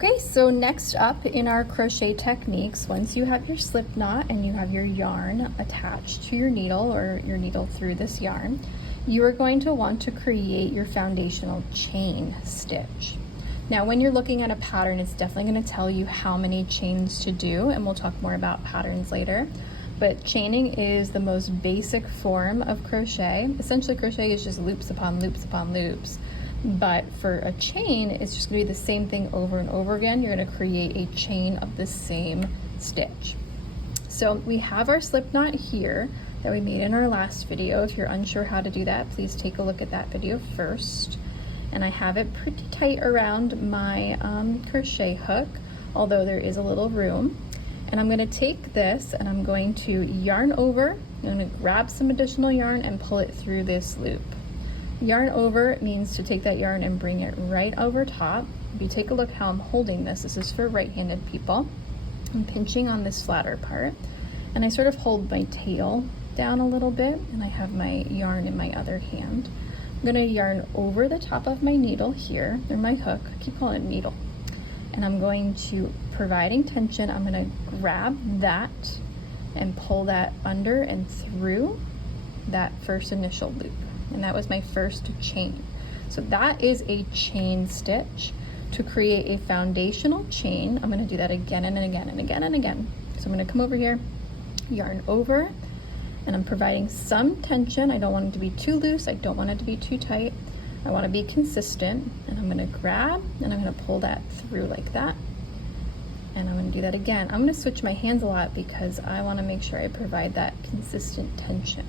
Okay, so next up in our crochet techniques, once you have your slip knot and you have your yarn attached to your needle or your needle through this yarn, you are going to want to create your foundational chain stitch. Now, when you're looking at a pattern, it's definitely going to tell you how many chains to do, and we'll talk more about patterns later. But chaining is the most basic form of crochet. Essentially, crochet is just loops upon loops upon loops. But for a chain, it's just gonna be the same thing over and over again. You're gonna create a chain of the same stitch. So we have our slip knot here that we made in our last video. If you're unsure how to do that, please take a look at that video first. And I have it pretty tight around my crochet hook, although there is a little room. And I'm gonna take this and I'm going to yarn over. I'm gonna grab some additional yarn and pull it through this loop. Yarn over means to take that yarn and bring it right over top. If you take a look how I'm holding this is for right-handed people. I'm pinching on this flatter part, and I sort of hold my tail down a little bit, and I have my yarn in my other hand. I'm gonna yarn over the top of my needle here, or my hook, I keep calling it needle. And I'm going to, providing tension, I'm gonna grab that and pull that under and through that first initial loop. And that was my first chain. So that is a chain stitch. To create a foundational chain, I'm gonna do that again and again and again and again. So I'm gonna come over here, yarn over, and I'm providing some tension. I don't want it to be too loose, I don't want it to be too tight. I wanna be consistent, and I'm gonna grab, and I'm gonna pull that through like that. And I'm gonna do that again. I'm gonna switch my hands a lot because I wanna make sure I provide that consistent tension.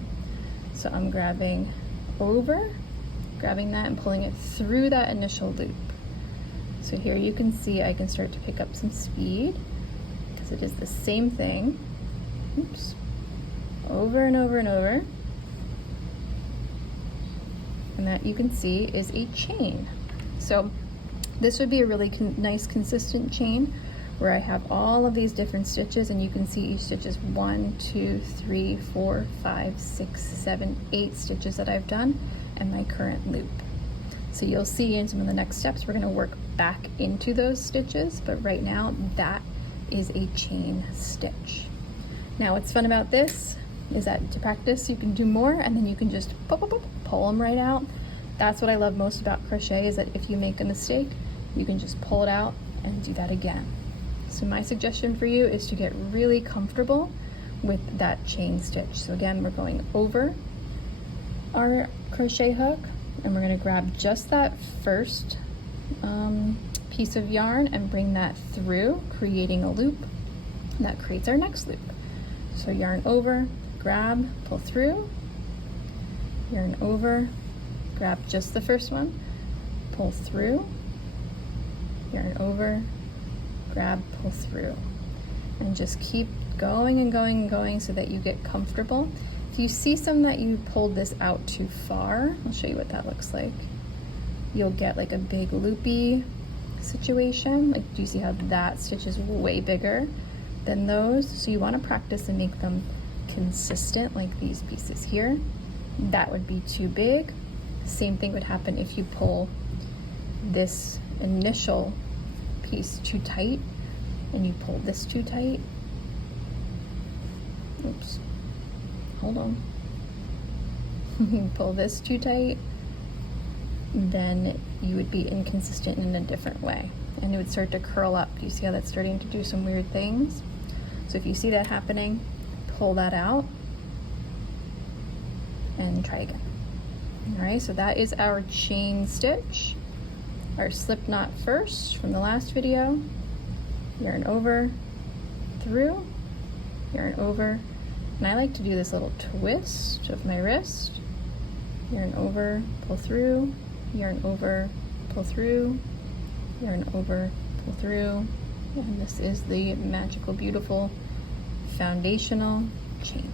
So I'm grabbing over, grabbing that and pulling it through that initial loop. So here you can see I can start to pick up some speed because it is the same thing. Oops. Over and over and over. And that you can see is a chain. So this would be a really nice consistent chain where I have all of these different stitches, and you can see each stitch is 1, 2, 3, 4, 5, 6, 7, 8 stitches that I've done and my current loop. So you'll see in some of the next steps we're going to work back into those stitches, but right now that is a chain stitch. Now what's fun about this is that to practice you can do more, and then you can just pull them right out. That's what I love most about crochet, is that if you make a mistake you can just pull it out and do that again. So my suggestion for you is to get really comfortable with that chain stitch. So again, we're going over our crochet hook, and we're going to grab just that first piece of yarn and bring that through, creating a loop. And that creates our next loop. So yarn over, grab, pull through, yarn over, grab just the first one, pull through, yarn over, grab, pull through, and just keep going and going and going so that you get comfortable. If you see some that you pulled this out too far, I'll show you what that looks like. You'll get like a big loopy situation. Like, do you see how that stitch is way bigger than those? So you want to practice and make them consistent, like these pieces here. That would be too big. Same thing would happen if you pull this initial piece too tight and you pull this too tight. Oops, hold on. You pull this too tight, then you would be inconsistent in a different way, and it would start to curl up. Do you see how that's starting to do some weird things? So if you see that happening, pull that out and try again. All right, so that is our chain stitch. Our slip knot first from the last video, yarn over, through, yarn over, and I like to do this little twist of my wrist, yarn over, pull through, yarn over, pull through, yarn over, pull through, and this is the magical, beautiful foundational chain.